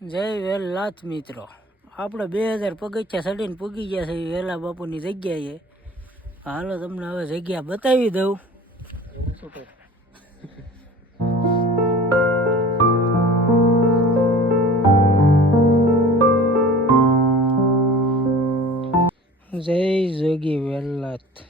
જય વેલાત મિત્રો, આપણે 2000 પગથિયા ચડીને પૂગી ગયા છે વેલા બાપુની જગ્યાએ. હાલો તમને હવે જગ્યા બતાવી દઉં. જય જોગી વેલાત.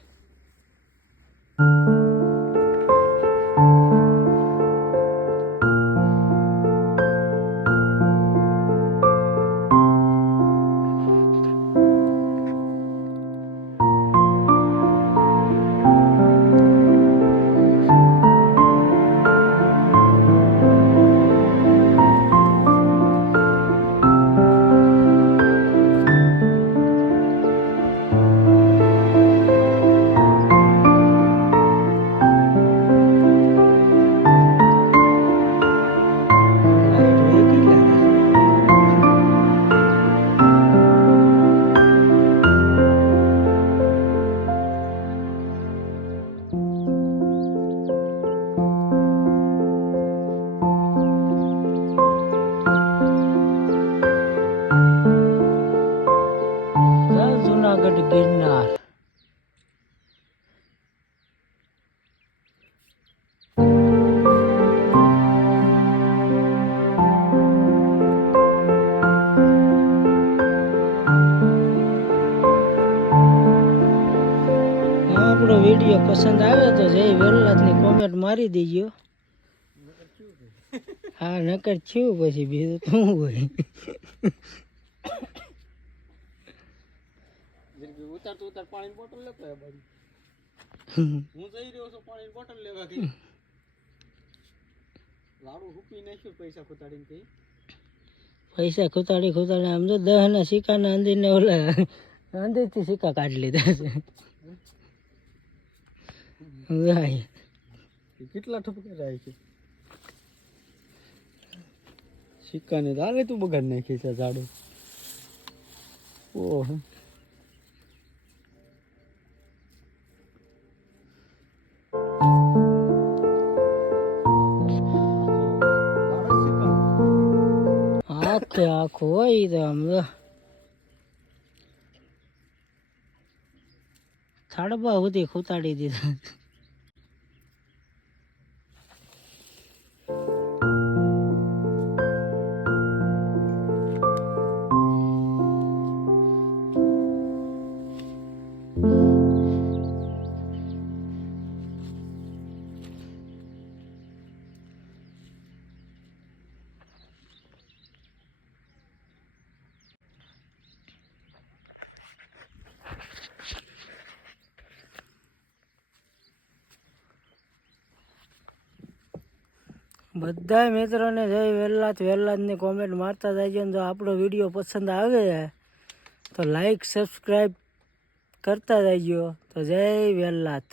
જુનાગઢ ગિરનાર. આપણો વિડીયો પસંદ આવે તો જય વેલાતની કોમેન્ટ મારી દેજો. હા નકર થયું પછી બીજું શું હોય. ઉતાર પાણી બોટલ લેતો બાજુ હું જઈ રહ્યો છું પાણી બોટલ લેવા ગઈ લાડુ હુકી નાખ્યું પૈસા ખુતાડી આમ તો 10 ના સિક્કાના અંદર ને ઓલા અંદરથી સિક્કા કાઢી લીધા છે. કેટલા ઠપકે જાય છે સિક્કાને તારે તું બગાડ નાખી છે ઝાડુ. ઓહો આખો હોય તો આમ થાળબા સુધી ખૂતાડી દીધા. બધા મિત્રોને જય વેલાતની કોમેન્ટ મારતા જજો. જો આપણો વિડીયો પસંદ આવે તો લાઈક સબસ્ક્રાઈબ કરતા જજો. તો જય વેલાત.